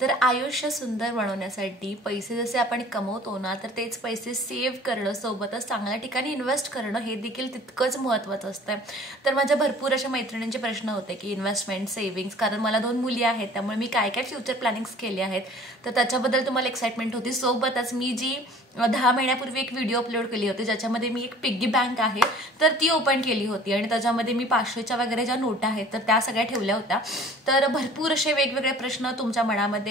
तर आयुष्य सुंदर बनवण्यासाठी पैसे जसे आपण कमवतो ना, तर तेच पैसे सेव्ह करणं सोबतच चांगल्या ठिकाणी इन्व्हेस्ट करणं हे देखील तितकंच महत्त्वाचं असतं. तर माझ्या भरपूर अशा मैत्रिणींचे प्रश्न होते की इन्व्हेस्टमेंट, सेव्हिंग्स, कारण मला 2 मुली आहेत, त्यामुळे मी काय काय फ्युचर प्लॅनिंग्स केले आहेत, तर त्याच्याबद्दल तुम्हाला एक्साइटमेंट होती. सोबतच मी जी 10 महिन्यापूर्वी एक व्हिडिओ अपलोड केली होती, ज्याच्यामध्ये मी एक पिग्गी बँक आहे तर ती ओपन केली होती आणि त्याच्यामध्ये मी 500च्या वगैरे ज्या नोटा आहेत तर त्या सगळ्या ठेवल्या होत्या. तर भरपूर असे वेगवेगळे प्रश्न तुमच्या मनामध्ये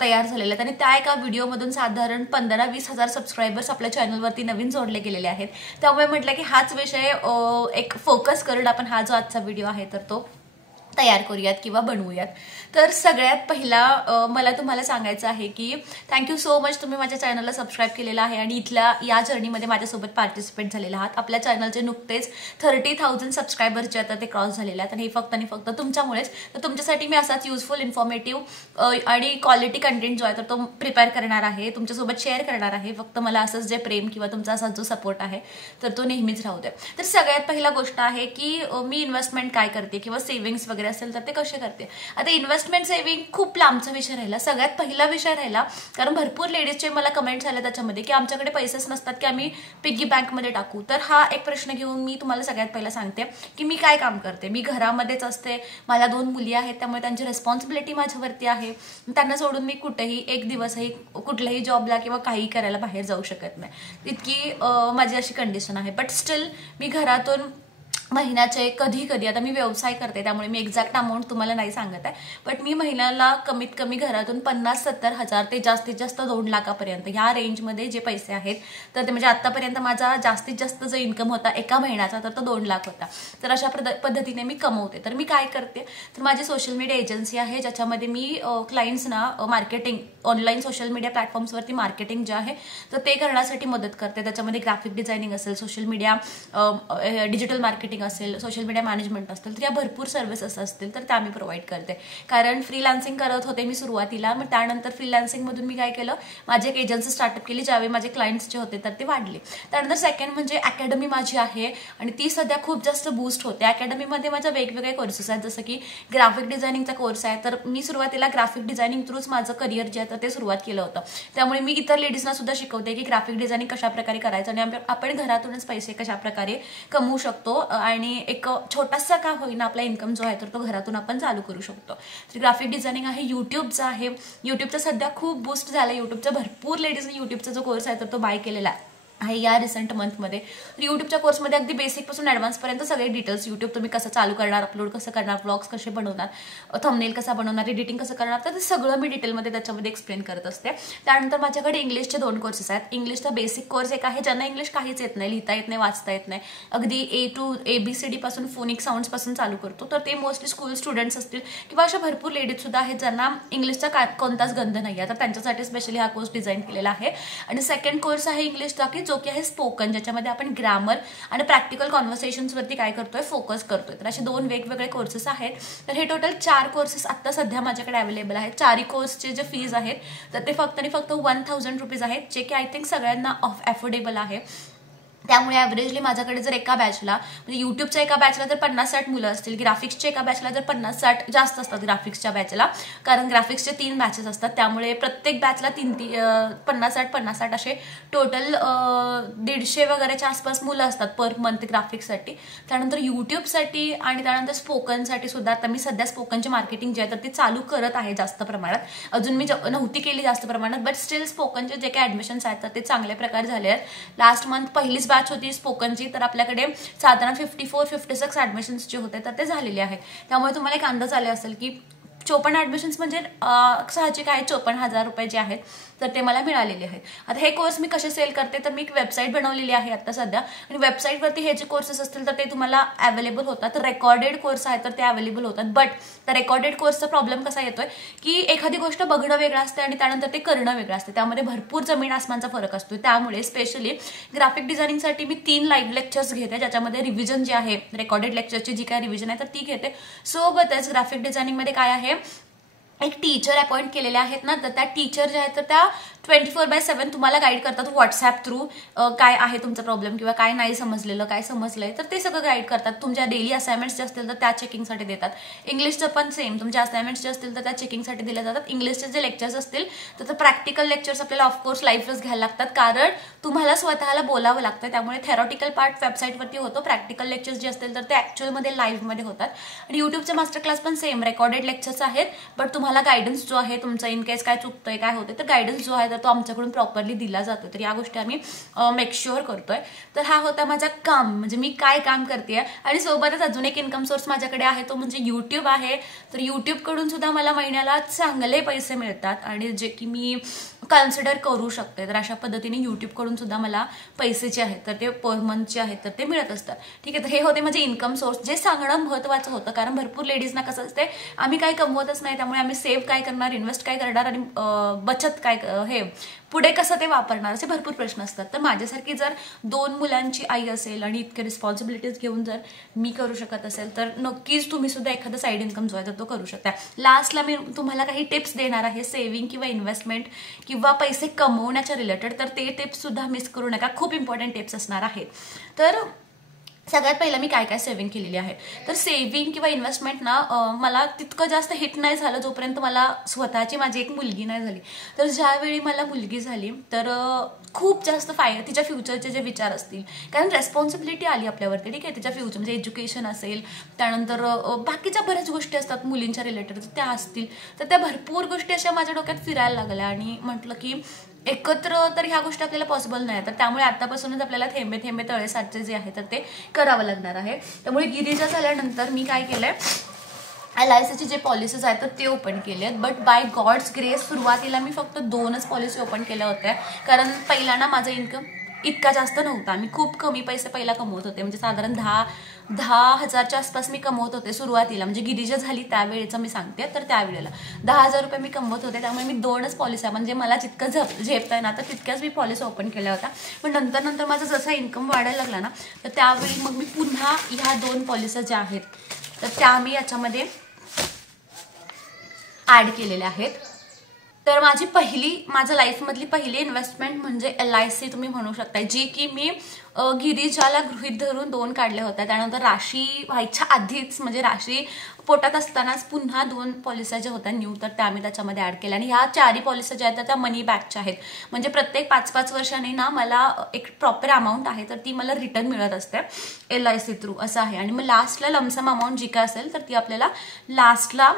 तयार झालेले आहेत आणि त्या एका व्हिडिओमधून साधारण 15-20 हजार सबस्क्रायबर्स आपल्या चॅनलवरती नवीन जोडले गेलेले आहेत. त्यामुळे म्हटलं की हाच विषय एक फोकस करून आपण हा जो आजचा व्हिडिओ आहे तर तो तयार करूयात किंवा बनवूयात. तर सगळ्यात पहिला मला तुम्हाला सांगायचं आहे की थँक्यू सो मच, तुम्ही माझ्या चॅनलला सबस्क्राईब केलेला आहे आणि इथल्या या जर्नीमध्ये माझ्यासोबत पार्टिसिपेट झालेला आहात. आपल्या चॅनलचे नुकतेच 30,000 सबस्क्रायबर्स जे आता ते क्रॉस झालेले आहेत आणि हे फक्त आणि फक्त तुमच्यामुळेच. तर तुमच्यासाठी मी असाच युजफुल, इन्फॉर्मेटिव्ह आणि क्वालिटी कंटेंट जो आहे तर तो प्रिपेअर करणार आहे, तुमच्यासोबत शेअर करणार आहे. फक्त मला असंच जे प्रेम किंवा तुमचा असा जो सपोर्ट आहे तर तो नेहमीच राहू दे. तर सगळ्यात पहिला गोष्ट आहे की मी इन्व्हेस्टमेंट काय करते किंवा सेव्हिंग्स वगैरे असेल तर ते कसे करते. आता इन्व्हेस्टमेंट, सेव्हिंग खूप लांबचा विषय राहिला, सगळ्यात पहिला विषय राहिला, कारण भरपूर लेडीजचे मला कमेंट झाले त्याच्यामध्ये की आमच्याकडे पैसेच नसतात की आम्ही पिग्गी बँकमध्ये टाकू. तर हा एक प्रश्न घेऊन मी तुम्हाला सगळ्यात पहिला सांगते की मी काय काम करते. मी घरामध्येच असते, मला 2 मुली आहेत, त्यामुळे त्यांची रिस्पॉन्सिबिलिटी माझ्यावरती आहे. त्यांना सोडून मी कुठेही एक दिवसही कुठल्याही जॉबला किंवा काही करायला बाहेर जाऊ शकत नाही, इतकी माझी अशी कंडिशन आहे. बट स्टील मी घरातून महिन्याचे कधी कधी, आता मी व्यवसाय करते त्यामुळे मी एक्झॅक्ट अमाऊंट तुम्हाला नाही सांगत आहे, बट मी महिन्याला कमीत कमी घरातून 50-70 हजार ते जास्तीत जास्त 2 लाखापर्यंत ह्या रेंजमध्ये जे पैसे आहेत तर ते म्हणजे आतापर्यंत माझा जास्तीत जास्त जो इन्कम होता एका महिन्याचा तर तो 2 लाख होता. तर अशा पद्धतीने मी कमवते. तर मी काय करते, तर माझी सोशल मीडिया एजन्सी आहे ज्याच्यामध्ये मी क्लायंट्सना मार्केटिंग, ऑनलाईन सोशल मीडिया प्लॅटफॉर्म्सवरती मार्केटिंग जे आहे तर ते करण्यासाठी मदत करते. त्याच्यामध्ये ग्राफिक डिझायनिंग असेल, सोशल मीडिया डिजिटल मार्केटिंग असेल, सोशल मीडिया मॅनेजमेंट असेल, तर या भरपूर सर्व्हिसेस असतील तर त्या मी प्रोव्हाइड करते. कारण फ्रीलान्सिंग करत होते मी सुरुवातीला, मग त्यानंतर फ्रीलान्सिंगमधून मी काय केलं, माझी एक एजन्सी स्टार्टअप केली ज्यावेळी माझे क्लायंट्स जे होते तर ते वाढले. त्यानंतर सेकंड म्हणजे अकॅडमी माझी आहे आणि ती सध्या खूप जास्त बूस्ट होते. अकॅडमीमध्ये माझ्या वेगवेगळे कोर्सेस आहेत, जसं की ग्राफिक डिझायनिंगचा कोर्स आहे. तर मी सुरुवातीला ग्राफिक डिझायनिंग थ्रूच माझं करिअर जे आहे तर ते सुरुवात केलं होतं. त्यामुळे मी इतर लेडीजना सुद्धा शिकवते की ग्राफिक डिझायनिंग कशा प्रकारे करायचं आणि आपण घरातूनच पैसे कशा प्रकारे कमवू शकतो आणि एक छोटासा का होईना आपला इन्कम जो आहे तर तो घरातून आपण चालू करू शकतो. तर ग्राफिक डिझायनिंग आहे. युट्यूबचा आहे, युट्यूबचा सध्या खूप बूस्ट झाला. युट्यूबचा भरपूर लेडीजने युट्यूबचा जो कोर्स आहे तर तो बाय केलेला आहे या रिसेंट मंथमध्ये. तर युट्यूबच्या कोर्समध्ये अगदी बेसिकपासून ॲडव्हान्सपर्यंत सगळे डिटेल्स, युट्यूब तुम्ही कसं चालू करणार, अपलोड कसं करणार, व्लॉग्स कसे बनवणार, थंबनेल कसा बनवणार, एडिटिंग कसं करणार, तर ते सगळं मी डिटेलमध्ये त्याच्यामध्ये एक्सप्लेन करत असते. त्यानंतर माझ्याकडे इंग्लिशचे 2 कोर्सेस आहेत. इंग्लिशचा बेसिक कोर्स एक आहे, ज्यांना इंग्लिश काहीच येत नाही, लिहिता येत नाही, वाचता येत नाही, अगदी ABCD पासून फोनिक साऊंड्सपासून चालू करतो. तर ते मोस्टली स्कूल स्टुडंट्स असतील किंवा अशा भरपूर लेडीज सुद्धा आहेत ज्यांना इंग्लिशचा कोणताच गंध नाही आहे, तर त्यांच्यासाठी स्पेशली हा कोर्स डिझाईन केलेला आहे. आणि सेकंड कोर्स आहे इंग्लिशचा की जो की आहे स्पोकन, ज्याच्यामध्ये आपण ग्रामर आणि प्रॅक्टिकल कॉन्व्हर्सेशन्सवरती काय करतोय, फोकस करतोय. तर असे 2 वेगवेगळे कोर्सेस आहेत. तर हे टोटल 4 कोर्सेस आता सध्या माझ्याकडे अवेलेबल आहेत. 4 कोर्सचे जे फीज आहेत तर ते फक्त आणि फक्त 1000 रुपीज आहेत, जे की आय थिंक सगळ्यांना अफोर्डेबल आहे. त्यामुळे ॲव्हरेजली माझ्याकडे जर एका बॅचला, म्हणजे युट्यूबच्या एका बॅचला जर 50-60 मुलं असतील, ग्राफिक्सच्या एका बॅचला जर 50-60 जास्त असतात ग्राफिक्सच्या बॅचला, कारण ग्राफिक्सचे 3 बॅचेस असतात, त्यामुळे प्रत्येक बॅचला 50-60 असे टोटल 150 वगैरेच्या आसपास मुलं असतात पर मंथ ग्राफिक्ससाठी. त्यानंतर युट्यूबसाठी आणि त्यानंतर स्पोकनसाठी सुद्धा आता मी सध्या स्पोकनची मार्केटिंग जे आहे तर ती चालू करत आहे जास्त प्रमाणात. अजून मी नव्हती केली जास्त प्रमाणात, बट स्टील स्पोकनचे जे काही ॲडमिशन्स आहेत तर ते चांगल्या प्रकारे झाले आहेत. लास्ट मंथ पहिलीच बॅच होती स्पोकनची, तर आपल्याकडे साधारण 54-56 ॲडमिशन्स जे होते तर ते झालेले आहेत. त्यामुळे तुम्हाला एक अंदाज आले असेल की 54 ॲडमिशन्स म्हणजे साहजिक आहे, 54,000 रुपये जे आहेत तर ते मला मिळालेले आहेत. आता हे कोर्स मी कसे सेल करते, तर मी एक वेबसाईट बनवलेली आहे आता सध्या, आणि वेबसाईटवरती हे जे कोर्सेस असतील तर ते तुम्हाला अवेलेबल होतात. रेकॉर्डेड कोर्स आहेत तर ते अवेलेबल होतात. बट त्या रेकॉर्डेड कोर्सचा प्रॉब्लेम कसा येतोय की एखादी गोष्ट बघणं वेगळं असते आणि त्यानंतर ते करणं वेगळं असते, त्यामध्ये भरपूर जमीन आसमानचा फरक असतो. त्यामुळे स्पेशली ग्राफिक डिझायनिंगसाठी मी 3 लाईव्ह लेक्चर्स घेते, ज्याच्यामध्ये रिव्हिजन जे आहे, रेकॉर्डेड लेक्चरची जी काय रिव्हिजन आहे तर ती घेते. सोबतच ग्राफिक डिझायनिंगमध्ये काय आहे, एक टीचर अपॉइंट केलेले आहेत ना, तर त्या टीचर ज्या आहेत तर त्या 24/7 तुम्हाला गाईड करतात व्हॉट्सॲप थ्रू. काय आहे तुमचा प्रॉब्लेम किंवा काय नाही समजलेलं, काय समजलंय, तर ते सगळं गाईड करतात. तुमच्या डेली असाइनमेंट्स जे असतील तर त्या चेकिंगसाठी देतात. इंग्लिशचं पण सेम, तुमच्या असाइनमेंट्स जे असतील तर त्या चेकिंगसाठी दिल्या जातात. इंग्लिशचे जे लेक्चर्स असतील तर प्रॅक्टिकल लेक्चर्स आपल्याला ऑफकोर्स लाईव्हच घ्यायला लागतात, कारण तुम्हाला स्वतःला बोलावं लागतं. त्यामुळे थेरॉटिकल पार्ट वेबसाईटवरती होतो, प्रॅक्टिकल लेक्चर्स जे असतील तर ते ॲक्च्युअलमध्ये लाईव्हमध्ये होतात. आणि युट्यूबचे मास्टर क्लास पण सेम रेकॉर्डेड लेक्चर्स आहेत, बट तुम्हाला गायडन्स जो आहे तुमचा इन केस काय चुकतंय काय होते तर गायडन्स जो आहे तर तो आमच्याकडून प्रॉपरली दिला जातो. तर या गोष्टी आम्ही मेक शुअर करतोय. तर हा होता माझा काम, म्हणजे मी काय काम करते. आणि सोबतच अजून एक इन्कम सोर्स माझ्याकडे आहे, तो म्हणजे यूट्यूब आहे. तर यूट्यूबकडून सुद्धा मला महिन्याला चांगले पैसे मिळतात आणि जे की मी कन्सिडर करू शकते. तर अशा पद्धतीने यूट्यूबकडून सुद्धा मला पैसे जे आहेत तर ते पर मंथचे आहेत तर ते मिळत असतात. ठीक आहे, तर हे होते माझे इन्कम सोर्स, जे सांगणं महत्त्वाचं होतं, कारण भरपूर लेडीजना कसं असते आम्ही काही कमवतच नाही, त्यामुळे आम्ही सेव्ह काय करणार, इन्व्हेस्ट काय करणार आणि बचत काय, हे पुढे कसं ते वापरणार, असे भरपूर प्रश्न असतात. तर माझ्यासारखी जर 2 मुलांची आई असेल आणि इतके रिस्पॉन्सिबिलिटीज घेऊन जर मी करू शकत असेल तर नक्कीच तुम्ही सुद्धा एखादा साईड इन्कम जो आहे तर तो करू शकता. लास्टला मी तुम्हाला काही टिप्स देणार आहे सेव्हिंग किंवा इन्व्हेस्टमेंट किंवा पैसे कमवण्याच्या रिलेटेड, तर ते टिप्स सुद्धा मिस करू नका, खूप इम्पॉर्टंट टिप्स असणार आहेत. तर सगळ्यात पहिला मी काय काय सेव्हिंग केलेली आहे. तर सेव्हिंग किंवा इन्व्हेस्टमेंट ना मला तितकं जास्त हिट नाही झालं जोपर्यंत मला स्वतःची माझी एक मुलगी नाही झाली. तर ज्यावेळी मला मुलगी झाली तर खूप जास्त तिच्या फ्युचरचे जे विचार असतील, कारण रेस्पॉन्सिबिलिटी आली आपल्यावरती. ठीक आहे, तिच्या फ्युचर म्हणजे एज्युकेशन असेल, त्यानंतर बाकीच्या बऱ्याच गोष्टी असतात मुलींच्या रिलेटेड त्या असतील, तर त्या भरपूर गोष्टी अशा माझ्या डोक्यात फिरायला लागल्या आणि म्हटलं की एकत्र तर ह्या गोष्टी आपल्याला पॉसिबल नाही. तर त्यामुळे आतापासूनच आपल्याला थेंबे थेंबे तळे साचे जे आहे तर ते करावं लागणार आहे. त्यामुळे गिरिजा झाल्यानंतर मी काय केलंय, LICचे जे पॉलिसीज आहेत तर ते ओपन केले आहेत. बट बाय गॉड्स ग्रेस सुरुवातीला मी फक्त 2च पॉलिसी ओपन केल्या होत्या, कारण पहिला ना माझा इन्कम इतका जास्त नव्हता. मी खूप कमी पैसे पहिला कमवत होते, म्हणजे साधारण 10,000च्या आसपास मी कमवत होते सुरुवातीला, म्हणजे गिरिजा झाली त्यावेळेचं मी सांगते. तर त्यावेळेला 10,000 रुपये मी कमवत होते, त्यामुळे मी 2च पॉलिसी, म्हणजे मला जितकं झेपताय ना तर तितक्याच मी पॉलिसी ओपन केल्या होत्या. पण नंतर माझं जसं इन्कम वाढायला लागला ना तर त्यावेळी मग मी पुन्हा ह्या 2 पॉलिसी ज्या आहेत तर त्या मी याच्यामध्ये ॲड केलेल्या आहेत. तर माझ्या लाईफमधली पहिली इन्व्हेस्टमेंट म्हणजे LIC तुम्ही म्हणू शकता, जी की मी गिरिजाला गृहीत धरून 2 काढल्या होत्या. त्यानंतर राशी व्हायच्या आधीच, म्हणजे राशी पोटात असतानाच पुन्हा 2 पॉलिसी ज्या होत्या न्यू, तर त्या मी त्याच्यामध्ये ॲड केल्या. आणि ह्या 4ही पॉलिसी ज्या आहेत त्या मनी बॅकच्या आहेत, म्हणजे प्रत्येक 5-5 वर्षांनी ना मला एक प्रॉपर अमाऊंट आहे तर ती मला रिटर्न मिळत असते LIC थ्रू, असं आहे. आणि मग लास्टला लमसम अमाऊंट जी काय असेल तर ती आपल्याला लास्टला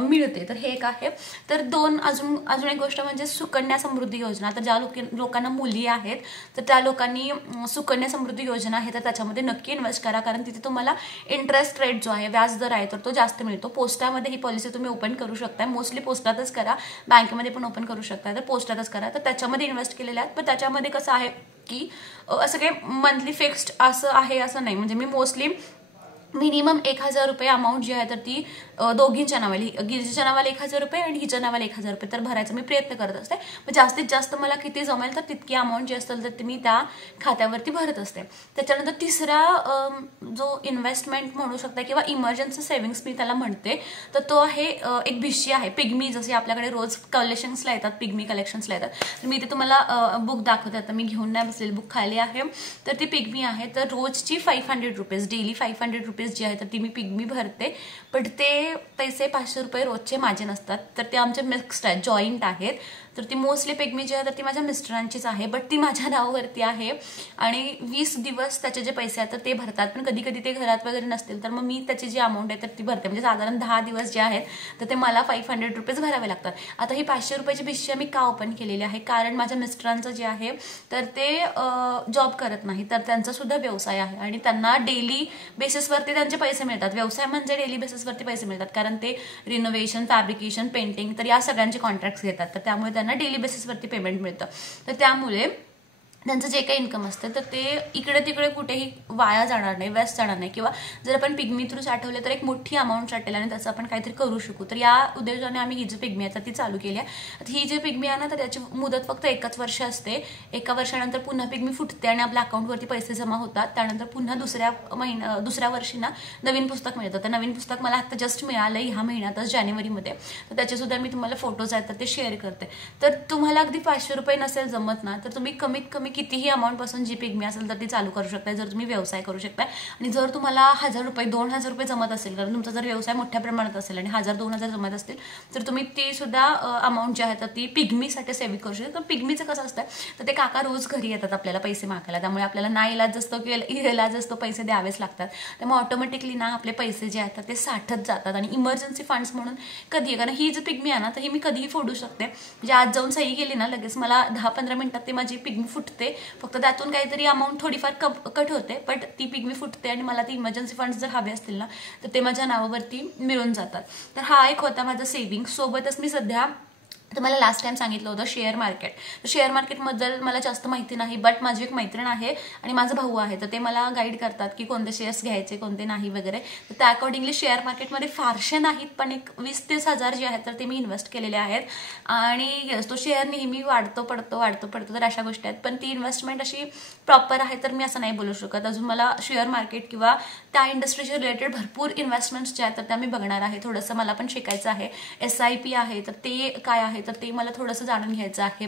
मिळते. तर हे एक आहे. तर अजून एक गोष्ट म्हणजे सुकन्या समृद्धी योजना. तर ज्या लोकांना मुली आहेत तर त्या लोकांनी सुकन्या समृद्धी योजना आहे तर त्याच्यामध्ये नक्की इन्व्हेस्ट करा, कारण तिथे तुम्हाला इंटरेस्ट रेट जो आहे, व्याज दर आहे तर तो जास्त मिळतो. पोस्टामध्ये ही पॉलिसी तुम्ही ओपन करू शकता, मोस्टली पोस्टातच करा, बँकेमध्ये पण ओपन करू शकता, तर पोस्टातच करा. तर त्याच्यामध्ये इन्व्हेस्ट केलेले आहेत. पण त्याच्यामध्ये कसं आहे की असं काही मंथली फिक्स्ड असं आहे असं नाही, म्हणजे मी मोस्टली मिनिमम 1,000 रुपये अमाऊंट जी आहे तर ती दोघींच्या नावाली, गिरिजाच्या नावाला 1,000 रुपये आणि हिच्या नावाला 1,000 रुपये तर भरायचा मी प्रयत्न करत असते. मग जास्तीत जास्त मला किती जमेल तर तितकी अमाऊंट जी असेल तर ती मी त्या खात्यावरती भरत असते. त्याच्यानंतर तिसरा जो इन्व्हेस्टमेंट म्हणू शकता किंवा इमर्जन्सी सेव्हिंग्स मी त्याला म्हणते, तर तो आहे एक भिशी आहे, पिग्मी. जसे आपल्याकडे रोज कलेक्शन्सला येतात, पिग्मी कलेक्शन्सला येतात, तर मी ते तुम्हाला बुक दाखवते. आता मी घेऊन नाही बसलेली, बुक खाली आहे, तर ती पिग्मी आहे. तर रोजची 500 रुपीज, डेली 500 रुपीज जी आहे तर ती मी पिग्मी भरते. पण ते पैसे 500 रुपये रोजचे माझे नसतात, तर ते आमचे मिक्स्ड आहेत, जॉईंट आहेत. तर ती मोस्टली पिग्मी जी आहे तर ती माझ्या मिस्टरांचीच आहे, बट ती माझ्या नावावरती आहे. आणि 20 दिवस त्याचे जे पैसे आहेत तर ते भरतात. पण कधी कधी ते घरात वगैरे नसतील तर मग मी त्याची जी अमाऊंट आहे तर ती भरते, म्हणजे साधारण 10 दिवस जे आहेत तर ते मला 500 रुपीज भरावे लागतात. आता ही 500 रुपयाची भिशी मी का ओपन केलेली आहे, कारण माझ्या मिस्टरांचं जे आहे तर ते जॉब करत नाही, तर त्यांचा सुद्धा व्यवसाय आहे आणि त्यांना डेली बेसिसवरती त्यांचे पैसे मिळतात. व्यवसाय म्हणजे डेली बेसिसवरती पैसे मिळतात, कारण ते रिनोव्हेशन, फॅब्रिकेशन, पेंटिंग तर या सगळ्यांचे कॉन्ट्रॅक्ट्स घेतात, तर त्यामुळे त्यांना डेली बेसिसवरती पेमेंट मिळतं. तर त्यामुळे त्यांचं जे काही इन्कम असतं तर ते इकडे तिकडे कुठेही वाया जाणार नाही, वेस्ट जाणार नाही, किंवा जर आपण पिग्मी थ्रू साठवले तर एक मोठी अमाऊंट साठेल आणि त्याचं आपण काहीतरी करू शकू. तर या उद्देशाने आम्ही ही जी पिग्मी आहे ती चालू केली आहे. ही जी पिग्मी आहे ना तर त्याची मुदत फक्त 1 वर्ष असते. 1 वर्षानंतर पुन्हा पिग्मी फुटते आणि आपल्या अकाउंटवरती पैसे जमा होतात. त्यानंतर पुन्हा दुसऱ्या वर्षी ना नवीन पुस्तक मिळतं. तर नवीन पुस्तक मला आता जस्ट मिळालं ह्या महिन्यातच, जानेवारीमध्ये. तर त्याचेसुद्धा मी तुम्हाला फोटोज आहेत तर ते शेअर करते. तर तुम्हाला अगदी 500 रुपये नसेल जमत ना तर तुम्ही कमीत कमी कितीही अमाऊंट पासून जी पिग्मी असेल तर ती चालू करू शकता, जर तुम्ही व्यवसाय करू शकता. आणि जर तुम्हाला 1000 रुपये 2000 रुपये जमत असेल, कारण तुमचा जर व्यवसाय मोठ्या प्रमाणात असेल आणि 1000-2000 जमत असतील तर तुम्ही ती सुद्धा अमाऊंट जी आहे तर ती पिग्मीसाठी सेव्ह करू शकता. तर पिग्मीचं कसं असतं तर ते काका रोज घरी येतात आपल्याला पैसे मागायला, त्यामुळे आपल्याला ना इलाज असतो की इलाज असतो, पैसे द्यावेच लागतात. त्यामुळे ऑटोमॅटिकली ना आपले पैसे जे आहेत ते साठत जातात. आणि इमर्जन्सी फंड्स म्हणून कधी, कारण ही जी पिग्मी आहे ना तर ही मी कधीही फोडू शकते. म्हणजे आज जाऊन सही केली ना लगेच मला 10-15 मिनिटात ती माझी पिग्मी फुटते. फक्त त्यातून काहीतरी अमाऊंट थोडीफार कट होते, बट ती पिग्मी फुटते आणि मला ती इमर्जन्सी फंड्स जर हवे असतील ना तर ते माझ्या नावावरती मिळून जातात. तर हा एक होता माझा सेव्हिंग. सोबतच मी सध्या तुम्हाला लास्ट टाइम सांगितलं होतं शेअर मार्केट. तर शेअर मार्केटबद्दल मला जास्त माहिती नाही, बट माझी एक मैत्रीण आहे आणि माझा भाऊ आहे तर ते मला गाईड करतात की कोणते शेअर्स घ्यायचे कोणते नाही वगैरे. तर त्या अकॉर्डिंगली शेअर मार्केटमध्ये फारसे नाहीत पण एक 20-30 हजार जे आहेत तर ते मी इन्व्हेस्ट केलेले आहेत. आणि तो शेअर नेहमी वाढतो पडतो तर अशा गोष्टी आहेत. पण ती इन्व्हेस्टमेंट अशी प्रॉपर आहे तर मी असं नाही बोलू शकत. अजून मला शेअर मार्केट किंवा त्या इंडस्ट्रीशी रिलेटेड भरपूर इन्व्हेस्टमेंट्स जे आहेत तर त्या मी बघणार आहे. थोडंसं मला पण शिकायचं आहे. SIP आहे तर ते काय आहे तर ते मला थोडंसं जाणून घ्यायचं आहे.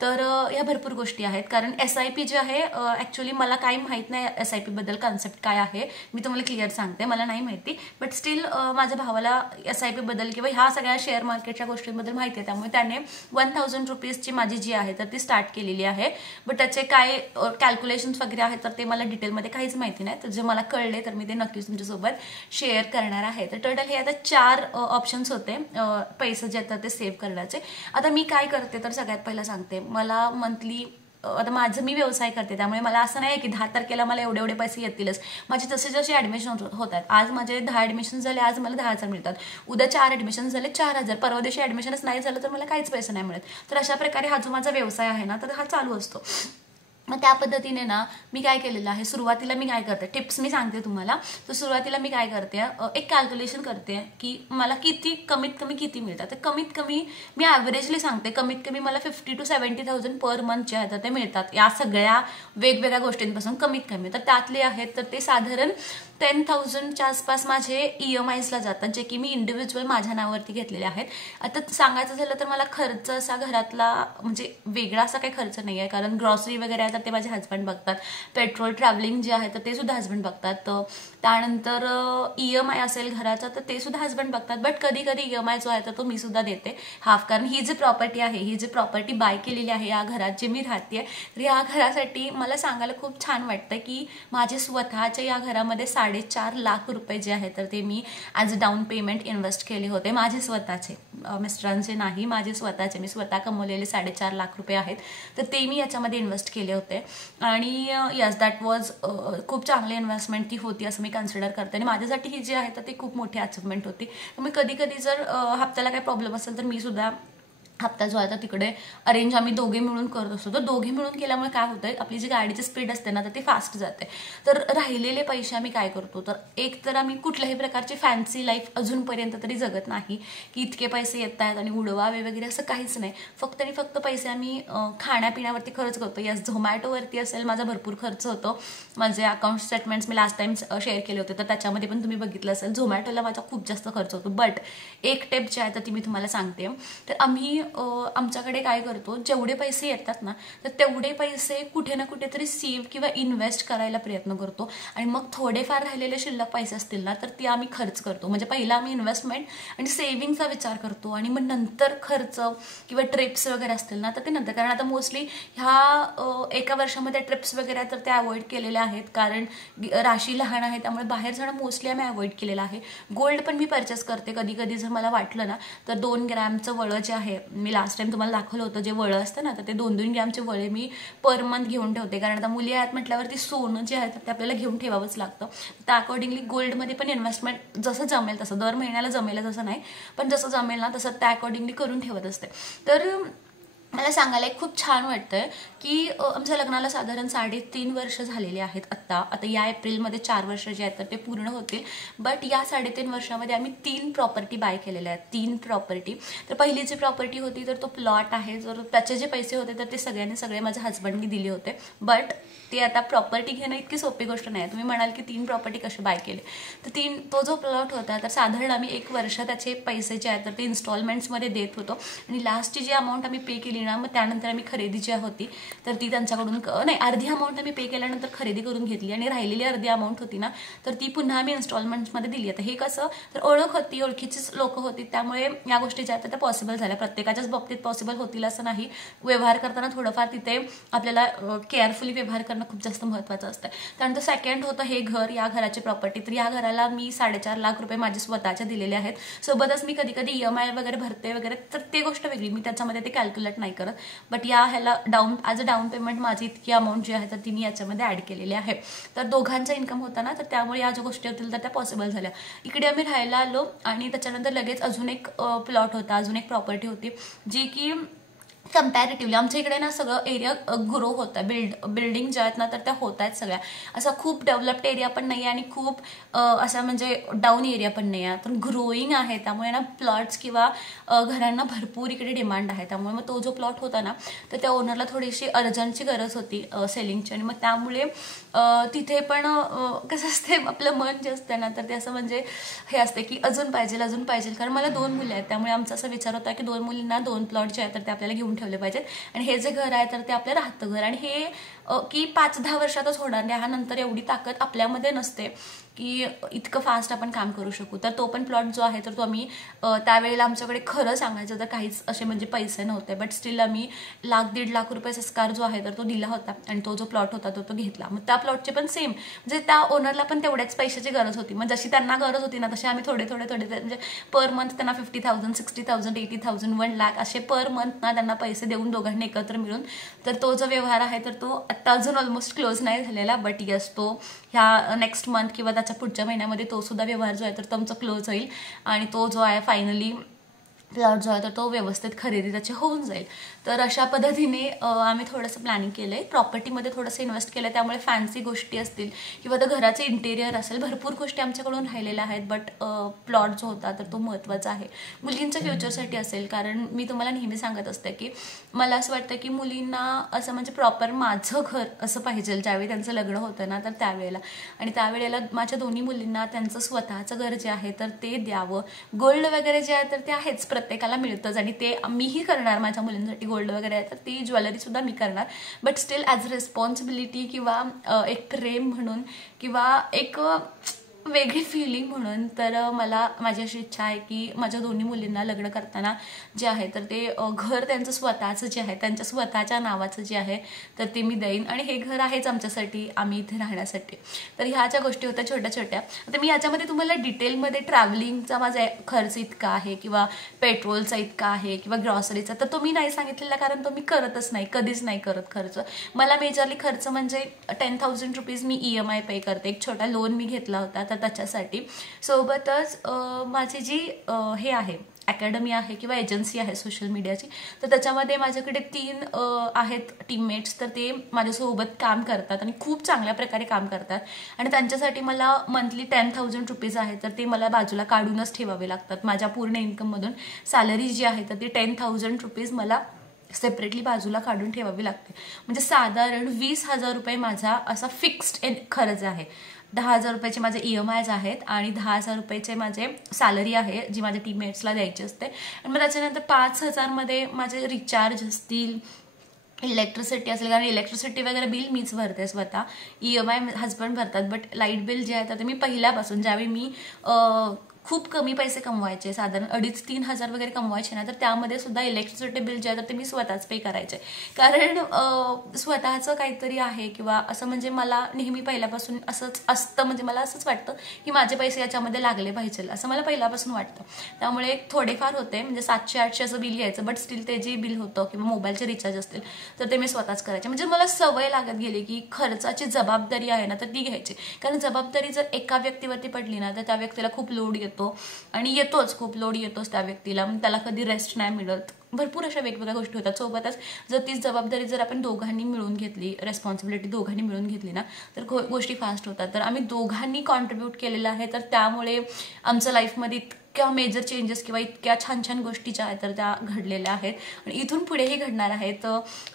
तर ह्या भरपूर गोष्टी आहेत. कारण SIP जे आहे ॲक्च्युली मला काही माहीत नाही SIP बद्दल कॉन्सेप्ट काय आहे. मी तुम्हाला क्लिअर सांगते, मला नाही माहिती, बट स्टील माझ्या भावाला SIP बद्दल किंवा ह्या सगळ्या शेअर मार्केटच्या गोष्टींबद्दल माहिती आहे. त्यामुळे त्याने 1000 रुपीजची माझी जी आहे तर ती स्टार्ट केलेली आहे. बट त्याचे काय कॅल्क्युलेशन्स वगैरे आहेत तर ते मला डिटेलमध्ये काहीच माहिती नाही. तर जे मला कळले तर मी ते नक्कीच तुमच्यासोबत शेअर करणार आहे. तर टोटल हे आता 4 ऑप्शन्स होते पैसे जे आहेत ते सेव्ह करण्याचे. आता मी काय करते तर सगळ्यात पहिला सांगते, मला मंथली आता माझं मी व्यवसाय करते त्यामुळे मला असं नाही की 10 तारखेला मला एवढे पैसे येतीलच. माझे जसे जसे ॲडमिशन होत आहेत, आज माझे 10 ॲडमिशन झाले, आज मला 10,000 मिळतात. उद्या 4 ॲडमिशन झाले 4,000. परवा दिवशी ॲडमिशनच नाही झालं तर मला काहीच पैसे नाही मिळत. तर अशा प्रकारे हा जो माझा व्यवसाय आहे ना तर हा चालू असतो. मग त्या पद्धतीने ना मी काय केलेलं आहे, सुरुवातीला मी काय करते, टिप्स मी सांगते तुम्हाला. तर सुरुवातीला मी काय करते, एक कॅल्क्युलेशन करते की मला कमीत कमी किती मिळतात. तर कमीत कमी मी ॲव्हरेजली सांगते, कमीत कमी मला 50,000 to 70,000 पर मंथ जे आहेत ते मिळतात या सगळ्या वेगवेगळ्या गोष्टींपासून कमीत कमी. तर त्यातले आहेत तर ते साधारण 10,000च्या आसपास माझे EMIsला जातात, जे की मी इंडिव्हिज्युअल माझ्या नावावरती घेतलेले आहेत. आता सांगायचं झालं तर मला खर्च असा घरातला म्हणजे वेगळा असा काही खर्च नाही आहे, कारण ग्रॉसरी वगैरे आहे तर ते माझे हस्बंड बघतात. पेट्रोल ट्रॅव्हलिंग जे आहे तर ते सुद्धा हस्बंड बघतात. त्यानंतर EMI असेल घराचा तर ते सुद्धा हस्बंड बघतात. बट कधी कधी EMI जो आहे तर तो मी सुद्धा देते हाफ, कारण ही जी प्रॉपर्टी आहे, ही जी प्रॉपर्टी बाय केलेली आहे या घरात जे मी राहते तर या घरासाठी मला सांगायला खूप छान वाटतं की माझे स्वतःच्या या घरामध्ये 4.5 लाख रुपये जे आहेत तर ते मी ॲज डाऊन पेमेंट इन्व्हेस्ट केले होते. माझे स्वतःचे, मिस्टरांचे नाही, माझे स्वतःचे, मी स्वतः कमवलेले 4.5 लाख रुपये आहेत तर ते मी याच्यामध्ये इन्व्हेस्ट केले होते. आणि यस, दॅट वॉज खूप चांगली इन्व्हेस्टमेंट ती होती असं मी कन्सिडर करते. आणि माझ्यासाठी ही जी आहे तर ती खूप मोठी अचिव्हमेंट होती. तर मी कधी कधी जर हप्त्याला काही प्रॉब्लेम असेल तर मी सुद्धा हप्ता जो आहे तर तिकडे अरेंज आम्ही दोघे मिळून करत असतो. तर दोघे मिळून केल्यामुळे काय होतंय, आपली जी गाडीची स्पीड असते ना तर ती फास्ट जाते. तर राहिलेले पैसे आम्ही काय करतो, तर एक तर आम्ही कुठल्याही प्रकारची फॅन्सी लाईफ अजूनपर्यंत तरी जगत नाही की इतके पैसे येत आहेत आणि उडवावे वगैरे असं काहीच नाही. फक्त आणि फक्त पैसे आम्ही खाण्यापिण्यावरती खर्च करतो. यस, झोमॅटोवरती असेल माझा भरपूर खर्च होतो. माझे अकाउंट स्टेटमेंट्स मी लास्ट टाइम शेअर केले होते तर त्याच्यामध्ये पण तुम्ही बघितलं असेल, झोमॅटोला माझा खूप जास्त खर्च होतो. बट एक टिप जी आहे तर ती मी तुम्हाला सांगते. तर आम्ही आमच्याकडे काय करतो, जेवढे पैसे येतात ना तर तेवढे पैसे कुठे ना कुठेतरी सेव्ह किंवा इन्व्हेस्ट करायला प्रयत्न करतो. आणि मग थोडेफार राहिलेले शिल्लक पैसे असतील ना तर ते आम्ही खर्च करतो. म्हणजे पहिला आम्ही इन्व्हेस्टमेंट आणि सेव्हिंगचा विचार करतो आणि मग नंतर खर्च किंवा ट्रिप्स वगैरे असतील ना तर ते नंतर. कारण आता मोस्टली ह्या एका वर्षामध्ये ट्रिप्स वगैरे तर ते अवॉइड केलेले आहेत, कारण राशी लहान आहे त्यामुळे बाहेर जाणं मोस्टली आम्ही अवॉइड केलेलं आहे. गोल्ड पण मी परचेस करते कधी कधी जर मला वाटलं ना तर 2 ग्रॅमचं वळं जे आहे, मी लास्ट टाइम तुम्हाला दाखवलं होतं जे वळं असतं ना तर ते 2-2 ग्रॅमचे वळे मी पर मंथ घेऊन ठेवते. कारण आता मुली आहेत म्हटल्यावरती सोनं जे आहे तर ते आपल्याला घेऊन ठेवावंच लागतं. तर अकॉर्डिंगली गोल्डमध्ये पण इन्व्हेस्टमेंट जसं जमेल तसं, दर महिन्याला जमेल तसं नाही पण जसं जमेल ना तसं त्या अकॉर्डिंगली करून ठेवत असते. तर मला सांगायला एक खूप छान वाटतंय की आमच्या लग्नाला साधारण 3.5 वर्ष झालेले आहेत. आता या एप्रिलमध्ये 4 वर्ष जे आहेत तर ते पूर्ण होतील. बट या 3.5 वर्षामध्ये आम्ही 3 प्रॉपर्टी बाय केलेल्या आहेत. 3 प्रॉपर्टी. तर पहिली जी प्रॉपर्टी होती तर तो प्लॉट आहे, तर त्याचे जे पैसे होते तर ते सगळे माझ्या हस्बंडनी दिले होते. बट ते आता प्रॉपर्टी घेणं इतकी सोपी गोष्ट नाही. तुम्ही म्हणाल की 3 प्रॉपर्टी कसे बाय केले, तर तो जो प्लॉट होता तर साधारण आम्ही 1 वर्ष त्याचे पैसे जे आहेत तर ते इन्स्टॉलमेंट्समध्ये देत होतो. आणि लास्टची जी अमाऊंट आम्ही पे केली ना, मग त्यानंतर आम्ही खरेदी जी होती तर ती त्यांच्याकडून नाही, अर्धी अमाऊंट आम्ही पे केल्यानंतर खरेदी करून घेतली आणि राहिलेली अर्धी अमाऊंट होती ना तर ती पुन्हा आम्ही इन्स्टॉलमेंट्समध्ये दिली. आता हे कसं, तर ओळख होती, ओळखीचीच लोक होती, त्यामुळे या गोष्टी ज्या आहेत त्या पॉसिबल झाल्या. प्रत्येकाच्याच बाबतीत पॉसिबल होतील असं नाही. व्यवहार करताना थोडंफार तिथे आपल्याला केअरफुली व्यवहार करणं खूप जास्त महत्त्वाचं असतं. त्यानंतर सेकंड होतं हे घर, या घराची प्रॉपर्टी. तर या घराला मी 4.5 लाख रुपये माझे स्वतःचे दिलेले आहेत. सोबतच मी कधी कधी EMI वगैरे भरते वगैरे, तर ते गोष्ट वेगळी, मी त्याच्यामध्ये ते कॅल्क्युलेट नाही करत. बट या ह्याला ॲज अ डाऊन पेमेंट माझी इतकी अमाऊंट जी आहे तर ती मी याच्यामध्ये ॲड केलेली आहे. तर दोघांचा इन्कम होता ना, तर त्यामुळे या ज्या गोष्टी होतील तर त्या पॉसिबल झाल्या. इकडे आम्ही राहायला आलो आणि त्याच्यानंतर लगेच अजून एक प्लॉट होता, अजून एक प्रॉपर्टी होती जी की कम्पॅरेटिव्हली आमच्या इकडे ना सगळं एरिया ग्रो होत आहे. बिल्डिंग ज्या आहेत ना तर त्या होत आहेत सगळ्या. असा खूप डेव्हलप्ड एरिया पण नाही आहे आणि खूप असा म्हणजे डाऊन एरिया पण नाही आहे, तर ग्रोईंग आहे. त्यामुळे ना प्लॉट्स किंवा घरांना भरपूर इकडे डिमांड आहे. त्यामुळे मग तो जो प्लॉट होता ना तर त्या ओनरला थोडीशी अर्जंटची गरज होती सेलिंगची. आणि मग त्यामुळे तिथे पण कसं असते, आपलं मन जे असतं ना तर ते असं म्हणजे हे असते की अजून पाहिजे. कारण मला 2 मुली आहेत, त्यामुळे आमचा असा विचार होता की 2 मुलींना 2 प्लॉट जे आहेत तर ते आपल्याला घेऊन ठेवले पाहिजेत. आणि हे जे घर आहे तर ते आपलं राहतं घर, आणि हे की 5-10 वर्षातच होणार नाही. हा नंतर एवढी ताकद आपल्यामध्ये नसते की इतकं फास्ट आपण काम करू शकू. तर तो पण प्लॉट जो आहे तर तो आम्ही त्यावेळेला आमच्याकडे खरं सांगायचं तर काहीच असे म्हणजे पैसे नव्हते. बट स्टील आम्ही 1-1.5 लाख रुपये स्कार जो आहे तर तो दिला होता आणि तो जो प्लॉट होता तो घेतला. मग त्या प्लॉटचे पण सेम म्हणजे त्या ओनरला पण तेवढ्याच पैशाची गरज होती. मग जशी त्यांना गरज होती ना तसे आम्ही थोडे म्हणजे पर मंथ त्यांना 50,000, 60,000, 80,000, 1 लाख असे पर मंथ ना त्यांना पैसे देऊन दोघांनी एकत्र मिळून तर तो जो व्यवहार आहे तर तो आता अजून ऑलमोस्ट क्लोज नाही झालेला. बट यस, तो ह्या नेक्स्ट मंथ किंवा त्याच्या पुढच्या महिन्यामध्ये तो सुद्धा व्यवहार जो आहे तर तो आमचा क्लोज होईल. आणि तो जो आहे फायनली प्लॉट जो आहे तर तो व्यवस्थित खरेदी त्याची होऊन जाईल. तर अशा पद्धतीने आम्ही थोडंसं प्लॅनिंग केलं आहे. प्रॉपर्टीमध्ये थोडंसं इन्व्हेस्ट केलं आहे, त्यामुळे फॅन्सी गोष्टी असतील किंवा तर घराचे इंटेरियर असेल, भरपूर गोष्टी आमच्याकडून राहिलेल्या आहेत. बट प्लॉट जो होता तर तो महत्त्वाचा आहे मुलींच्या फ्युचरसाठी असेल. कारण मी तुम्हाला नेहमी सांगत असते की मला असं वाटतं की मुलींना असं म्हणजे प्रॉपर माझं घर असं पाहिजे ज्यावेळी त्यांचं लग्न होतं ना तर त्यावेळेला. आणि त्यावेळेला माझ्या दोन्ही मुलींना त्यांचं स्वतःचं घर जे आहे तर ते द्यावं. गोल्ड वगैरे जे आहे तर ते आहेच, प्रत्येकाला मिळतंच आणि ते मीही करणार माझ्या मुलींसाठी. गोल्ड वगैरे आहे तर ती ज्वेलरी सुद्धा मी करणार. बट स्टील ॲज रिस्पॉन्सिबिलिटी किंवा एक प्रेम म्हणून किंवा एक वेगळी फिलिंग म्हणून तर माझी अशी इच्छा आहे की माझ्या दोन्ही मुलींना लग्न करताना जे आहे तर ते घर त्यांचं स्वतःचं जे आहे त्यांच्या स्वतःच्या नावाचं जे आहे तर ते मी देईन. आणि हे घर आहेच आमच्यासाठी, आम्ही इथे राहण्यासाठी. तर ह्या ज्या गोष्टी होत्या छोट्या छोट्या. आता मी याच्यामध्ये तुम्हाला डिटेलमध्ये ट्रॅव्हलिंगचा माझा खर्च इतका आहे किंवा पेट्रोलचा इतका आहे किंवा ग्रॉसरीचा तर तो मी नाही सांगितलेला, कारण तो मी करतच नाही, कधीच नाही करत खर्च. मला मेजरली खर्च म्हणजे 10,000 रुपीज मी EMI पे करते. एक छोटा लोन मी घेतला होता तर त्याच्यासाठी. सोबतच माझी जी हे आहे अकॅडमी आहे किंवा एजन्सी आहे सोशल मीडियाची, तर त्याच्यामध्ये माझ्याकडे 3 आहेत टीममेट्स. तर ते माझ्यासोबत काम करतात आणि खूप चांगल्या प्रकारे काम करतात. आणि त्यांच्यासाठी मला मंथली 10,000 रुपीज आहे तर ते मला बाजूला काढूनच ठेवावे लागतात. माझ्या पूर्ण इन्कममधून सॅलरी जी आहे तर ती 10,000 रुपीज मला सेपरेटली बाजूला काढून ठेवावी लागते. म्हणजे साधारण 20,000 रुपये माझा असा फिक्स्ड खर्च आहे. 10,000 रुपयाचे माझे EMIs आहेत आणि 10,000 रुपयाचे माझे सॅलरी आहे जी माझ्या टीममेट्सला द्यायची असते. आणि मग त्याच्यानंतर 5,000 मध्ये माझे रिचार्ज असतील, इलेक्ट्रिसिटी असेल, कारण इलेक्ट्रिसिटी वगैरे बिल मीच भरते स्वतः. EMI हजबंड भरतात. बट लाईट बिल जे आहे तर ते मी पहिल्यापासून ज्यावेळी मी खूप कमी पैसे कमवायचे, साधारण 2,500-3 हजार वगैरे कमवायचे ना तर त्यामध्ये सुद्धा इलेक्ट्रिसिटी बिल जे आहे तर ते मी स्वतःच पे करायचे. कारण स्वतःचं काहीतरी आहे किंवा असं म्हणजे मला नेहमी पहिल्यापासून असंच असतं. म्हणजे मला असंच वाटतं की माझे पैसे याच्यामध्ये लागले पाहिजे असं मला पहिल्यापासून वाटतं. त्यामुळे थोडेफार होते म्हणजे 700-800 असं बिल यायचं. बट स्टील ते जे बिल होतं किंवा मोबाईलचे रिचार्ज असतील तर ते मी स्वतःच करायचे. म्हणजे मला सवय लागत गेली की खर्चाची जबाबदारी आहे ना तर ती घ्यायची. कारण जबाबदारी जर एका व्यक्तीवरती पडली ना तर त्या व्यक्तीला खूप लोड येतो आणि येतोच, खूप लोड येतोच त्या व्यक्तीला. त्याला कधी रेस्ट नाही मिळत. भरपूर अशा वेगवेगळ्या गोष्टी होतात. सोबतच जर ती जबाबदारी जर आपण दोघांनी मिळून घेतली, रेस्पॉन्सिबिलिटी दोघांनी मिळून घेतली ना, तर गोष्टी फास्ट होतात. तर आम्ही दोघांनी कॉन्ट्रीब्यूट केलेलं आहे, तर त्यामुळे आमच्या लाईफमध्ये इतक्या मेजर चेंजेस किंवा इतक्या छान छान गोष्टी ज्या आहेत तर त्या घडलेल्या आहेत आणि इथून पुढेही घडणार आहेत.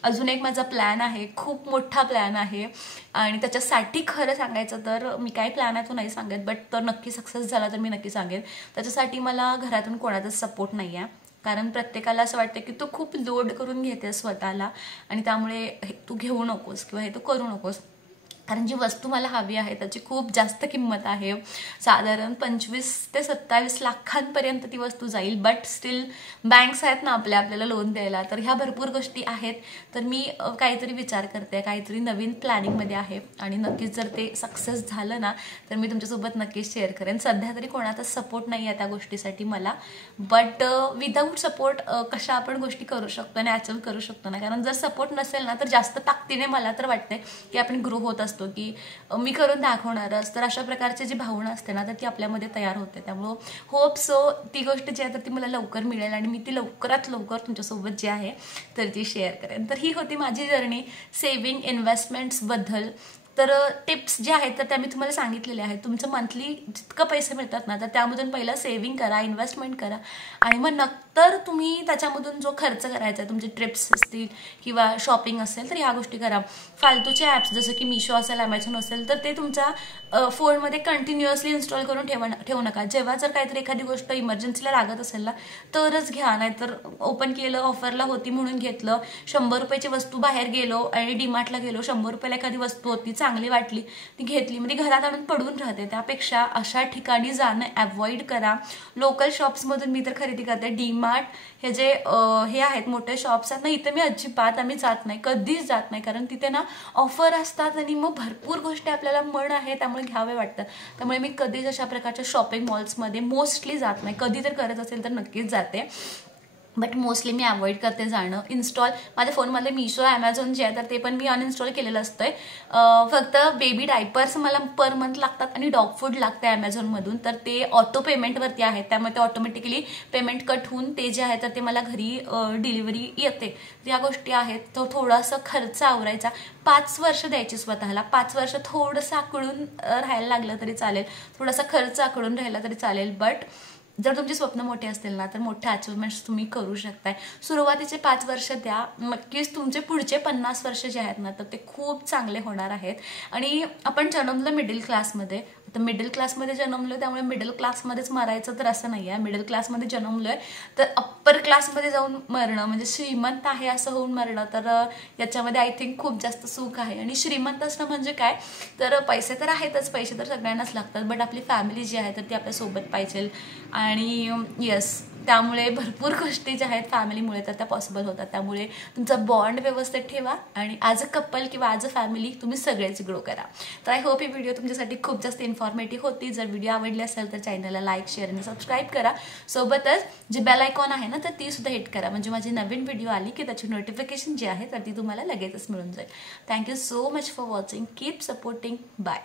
अजून एक माझा प्लॅन आहे, खूप मोठा प्लॅन आहे आणि त्याच्यासाठी खरं सांगायचं तर मी काय प्लॅन आहे तो नाही सांगत, बट तर नक्की सक्सेस झाला तर मी नक्की सांगेन. त्याच्यासाठी मला घरातून कोणाचाच सपोर्ट नाही आहे, कारण प्रत्येकाला असं वाटतं की तू खूप लोड करून घेते स्वतःला आणि त्यामुळे हे तू घेऊ नकोस किंवा हे तू करू नकोस. कारण जी वस्तू मला हवी आहे त्याची खूप जास्त किंमत आहे, साधारण 25 ते 27 लाखांपर्यंत ती वस्तू जाईल. बट स्टील बँक्स आहेत ना आपल्याला लोन द्यायला, तर ह्या भरपूर गोष्टी आहेत. तर मी काहीतरी विचार करते, काहीतरी नवीन प्लॅनिंगमध्ये आहे आणि नक्कीच जर ते सक्सेस झालं ना तर मी तुमच्यासोबत नक्कीच शेअर करेन. सध्या तरी कोणाचा सपोर्ट नाही आहे त्या गोष्टीसाठी मला, बट विदाऊट सपोर्ट कशा आपण गोष्टी करू शकतो आणि अचीव करू शकतो ना. कारण जर सपोर्ट नसेल ना तर जास्त ताकदीने मला तर वाटते की आपण ग्रो होत असतो, की मी करून दाखवणारच. तर अशा प्रकारची जी भावना असते ना तर ती आपल्यामध्ये तयार होते. त्यामुळं होप सो ती गोष्ट जी आहे तर ती मला लवकर मिळेल आणि मी ती लवकरात लवकर तुमच्यासोबत जी आहे तर ती शेअर करेन. तर ही होती माझी जर्नी सेव्हिंग इन्व्हेस्टमेंट्सबद्दल. तर टिप्स जे आहेत तर त्या मी तुम्हाला सांगितलेल्या आहेत. तुमचं मंथली जितकं पैसे मिळतात ना तर त्यामधून पहिला सेव्हिंग करा, इन्व्हेस्टमेंट करा आणि मग नंतर तुम्ही त्याच्यामधून जो खर्च करायचा आहे, तुमचे ट्रिप्स असतील किंवा शॉपिंग असेल तर ह्या गोष्टी करा. फालतूचे ॲप्स जसं की मिशो असेल, ॲमेझॉन असेल तर ते तुमच्या फोनमध्ये कंटिन्युअसली इन्स्टॉल करून ठेवू नका. जेव्हा जर काहीतरी एखादी गोष्ट इमर्जन्सीला लागत असेल ना तरच घ्या, नाहीतर ओपन केलं, ऑफरला होती म्हणून घेतलं, 100 रुपयाची वस्तू बाहेर गेलो आणि डीमार्टला गेलो, 100 रुपयाला एखादी वस्तू होती चांगली वाटली ती घेतली, म्हणजे घरात आणून पडून राहते. त्यापेक्षा अशा ठिकाणी जाणं अवॉइड करा. लोकल शॉप्समधून मी तर खरेदी करते. डीमार्ट हे जे हे आहेत मोठे शॉप्स आहेत ना, इथे मी अजिबात आम्ही जात नाही, कधीच जात नाही. कारण तिथे ना ऑफर असतात आणि मग भरपूर गोष्टी आपल्याला मन आहे त्यामुळे घ्यावे वाटतात. त्यामुळे मी कधीच अशा प्रकारच्या शॉपिंग मॉल्समध्ये मोस्टली जात नाही. कधी तर करत असेल तर नक्कीच जाते, बट मोस्टली मी अवॉइड करते जाणं. इन्स्टॉल माझ्या फोनमधले मिशो, ॲमेझॉन जे आहे तर ते पण मी अनइन्स्टॉल केलेलं असतं. फक्त बेबी डायपर्स मला पर मंथ लागतात आणि डॉग फूड लागते ॲमेझॉनमधून, तर ते ऑटो पेमेंटवरती आहेत. त्यामुळे ते ऑटोमॅटिकली पेमेंट कट होऊन ते जे आहे तर ते मला घरी डिलिव्हरी येते. या गोष्टी आहेत. तो थोडासा खर्च आवरायचा, 5 वर्ष द्यायची स्वतःला. 5 वर्ष थोडंसं आकडून राहायला लागलं तरी चालेल, थोडासा खर्च आकडून राहिला तरी चालेल. बट जर तुमची स्वप्न मोठी असतील ना तर मोठ्या अचिव्हमेंट्स तुम्ही करू शकताय. सुरुवातीचे 5 वर्ष द्या, नक्कीच तुमचे पुढचे 50 वर्ष जे आहेत ना तर ते खूप चांगले होणार आहेत. आणि आपण जन्मलं मिडल क्लासमध्ये, तर मिडल क्लासमध्ये जन्मलो त्यामुळे मिडल क्लासमध्येच मरायचं तर असं नाही आहे. मिडल क्लासमध्ये जन्मलोय तर अप्पर क्लासमध्ये जाऊन मरणं म्हणजे श्रीमंत आहे असं होऊन मरणं, तर याच्यामध्ये आय थिंक खूप जास्त सुख आहे. आणि श्रीमंत असणं म्हणजे काय, तर पैसे तर आहेतच, पैसे तर सगळ्यांनाच लागतात, बट आपली फॅमिली जी आहे तर ती आपल्यासोबत पाहिजे. आणि येस, त्यामुळे भरपूर गोष्टी ज्या आहेत फॅमिलीमुळे तर त्या पॉसिबल होतात. त्यामुळे तुमचा बॉन्ड व्यवस्थित ठेवा आणि ॲज अ कपल किंवा ॲज अ फॅमिली तुम्ही सगळेच ग्रो करा. तर आय होप ही व्हिडिओ तुमच्यासाठी खूप जास्त इन्फॉर्मेटिव्ह होती. जर व्हिडिओ आवडली असेल तर चॅनलला लाईक, शेअर आणि सबस्क्राईब करा. सोबतच जे बेल आयकॉन आहे ना तर ती सुद्धा हिट करा, म्हणजे माझी नवीन व्हिडिओ आली की त्याची नोटिफिकेशन जी आहे तर ती तुम्हाला लगेचच मिळून जाईल. Thank you so much for watching. Keep supporting. Bye.